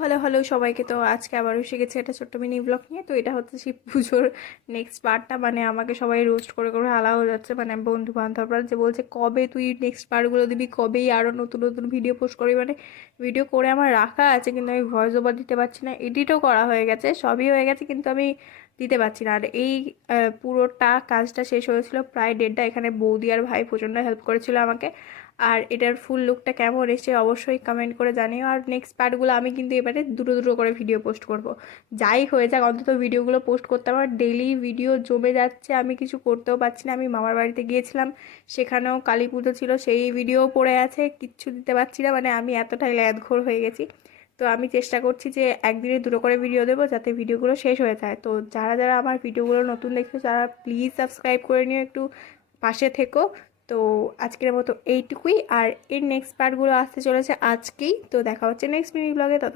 Hello hello সবাইকে। তো আজকে আবার এসে গেছে একটা ছোট্ট মিনি ব্লগ নিয়ে। তো এটা হচ্ছে শিব পুজোর নেক্সট পার্টটা। মানে আমাকে সবাই রোস্ট করে করে হালা হয়ে যাচ্ছে, মানে বন্ধু বান্ধবরা যে বলছে কবে তুই নেক্সট পার্টগুলো দিবি, কবেই আরও নতুন নতুন ভিডিও পোস্ট করবি। মানে ভিডিও করে আমার রাখা আছে, কিন্তু আমি ভয়েস ওভার দিতে পারছি না। এডিটও করা হয়ে গেছে, সবই হয়ে গেছে, কিন্তু আমি দিতে পারছি না। আর এই পুরোটা কাজটা শেষ হয়েছিল প্রায় 1:30। এখানে বৌদি আর ভাই প্রচণ্ড হেল্প করেছিল আমাকে। আর এটার ফুল লুকটা কেমন এসে অবশ্যই কমেন্ট করে জানিও। আর নেক্সট পার্টগুলো আমি কিন্তু এবারে দুটো দুটো করে ভিডিও পোস্ট করব। যাই হয়ে যাক, অন্তত ভিডিওগুলো পোস্ট করতে আমার ডেইলি ভিডিও জমে যাচ্ছে, আমি কিছু করতেও পারছি না। আমি মামার বাড়িতে গিয়েছিলাম, সেখানেও কালী পুজো ছিল, সেই ভিডিও পড়ে আছে, কিচ্ছু দিতে পারছি না। মানে আমি এতটাই ল্যাদঘোর হয়ে গেছি। তো আমি চেষ্টা করছি যে একদিনে দুটো করে ভিডিও দেবো, যাতে ভিডিওগুলো শেষ হয়ে যায়। তো যারা যারা আমার ভিডিওগুলো নতুন দেখছো তারা প্লিজ সাবস্ক্রাইব করে নিও, একটু পাশে থেকো। তো আজকের মতো এইটুকুই, আর এর নেক্সট পার্টগুলো আসতে চলেছে আজকেই। তো দেখা হচ্ছে নেক্সট মিনি ব্লগে।